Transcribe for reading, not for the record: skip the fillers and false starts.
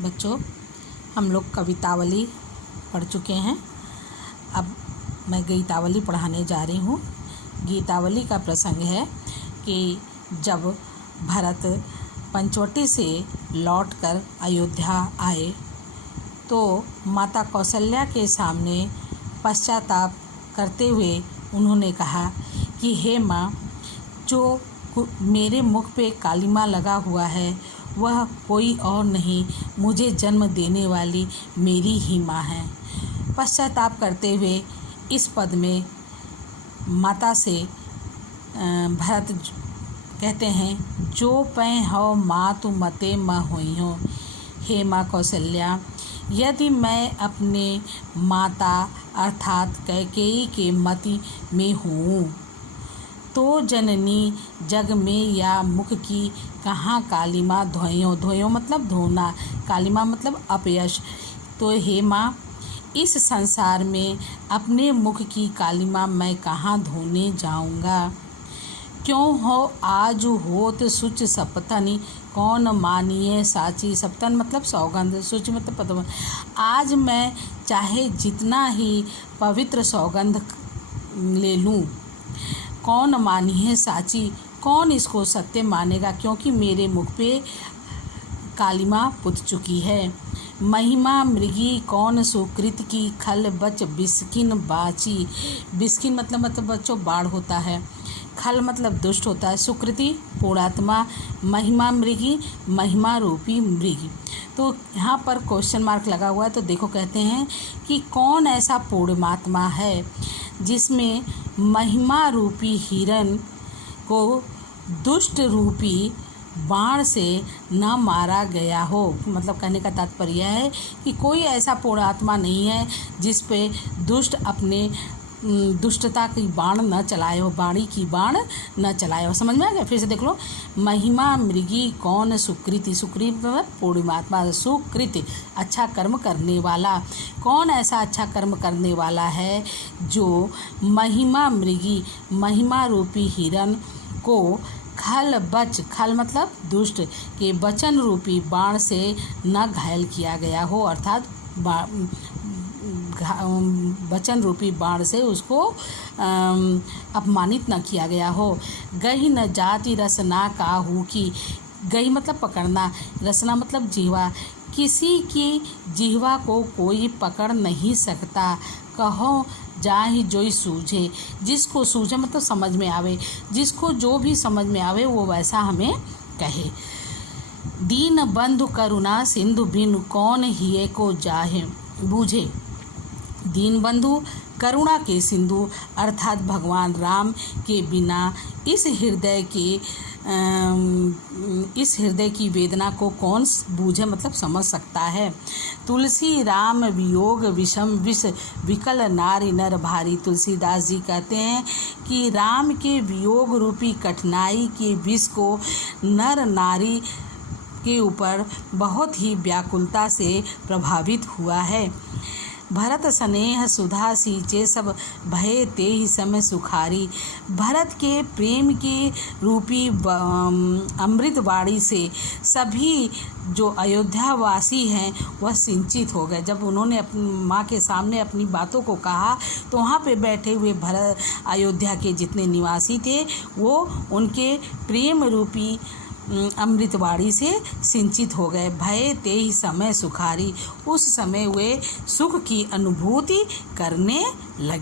बच्चों, हम लोग कवितावली पढ़ चुके हैं। अब मैं गीतावली पढ़ाने जा रही हूँ। गीतावली का प्रसंग है कि जब भरत पंचवटी से लौटकर अयोध्या आए तो माता कौशल्या के सामने पश्चाताप करते हुए उन्होंने कहा कि हे माँ, जो मेरे मुख पे कालिमा लगा हुआ है वह कोई और नहीं, मुझे जन्म देने वाली मेरी ही माँ है। पश्चाताप करते हुए इस पद में माता से भरत कहते हैं, जो पै हो माँ तू मते म होई हो। हे माँ कौशल्या, यदि मैं अपने माता अर्थात कैकेयी के मति में हूँ तो जननी जग में या मुख की कहाँ कालिमा धोयो। धोयो मतलब धोना, कालिमा मतलब अपयश। तो हे माँ, इस संसार में अपने मुख की कालिमा मैं कहाँ धोने जाऊँगा। क्यों हो आज होत सुच सपतनी, कौन मानिए साची। सपतन मतलब सौगंध, सुच मतलब पद। आज मैं चाहे जितना ही पवित्र सौगंध ले लूँ, कौन मानिए साची, कौन इसको सत्य मानेगा, क्योंकि मेरे मुख पे कालिमा पुत चुकी है। महिमा मृगी कौन सुकृत की, खल बच बिस्किन बाची। बिस्किन मतलब बच्चों बाढ़ होता है, खल मतलब दुष्ट होता है, सुकृति पूर्णात्मा, महिमा मृगी महिमा रूपी मृगी। तो यहाँ पर क्वेश्चन मार्क लगा हुआ है। तो देखो कहते हैं कि कौन ऐसा पूर्णात्मा है जिसमें महिमा रूपी हिरण को दुष्ट रूपी बाण से न मारा गया हो। मतलब कहने का तात्पर्य है कि कोई ऐसा पूर्णात्मा नहीं है जिस पे दुष्ट अपने दुष्टता की बाण न चलाए हो, बाणी की बाण न चलाए हो। समझ में आ गया? फिर से देख लो। महिमा मृगी कौन सुकृति, सुकृति मतलब पूर्णात्मा, सुकृति अच्छा कर्म करने वाला। कौन ऐसा अच्छा कर्म करने वाला है जो महिमा मृगी महिमा रूपी हिरण को खल बच, खल मतलब दुष्ट के वचन रूपी बाण से न घायल किया गया हो, अर्थात वचन रूपी बाण से उसको अपमानित न किया गया हो। गही न जाति रसना काहू की, गही मतलब पकड़ना, रसना मतलब जिह्वा, किसी की जिह्वा को कोई पकड़ नहीं सकता। कहो जाहि जोई सूझे, जिसको सूझे मतलब समझ में आवे, जिसको जो भी समझ में आवे वो वैसा हमें कहे। दीन बंधु करुणा सिंधु बिनु, कौन हिये को जाहे बूझे। दीन बंधु करुणा के सिंधु अर्थात भगवान राम के बिना इस हृदय की वेदना को कौन बूझे मतलब समझ सकता है। तुलसी राम वियोग विषम विष, विकल नारी नर भारी। तुलसीदास जी कहते हैं कि राम के वियोग रूपी कठिनाई के विष को नर नारी के ऊपर बहुत ही व्याकुलता से प्रभावित हुआ है। भरत स्नेह सुधा सींचे सब भये तेहि समय सुखारी। भरत के प्रेम के रूपी अमृतवाणी से सभी जो अयोध्यावासी हैं वह सिंचित हो गए। जब उन्होंने अपनी माँ के सामने अपनी बातों को कहा तो वहाँ पे बैठे हुए भरत अयोध्या के जितने निवासी थे वो उनके प्रेम रूपी अमृतवाणी से सिंचित हो गए। भय तेहि समय सुखारी, उस समय वे सुख की अनुभूति करने लगे।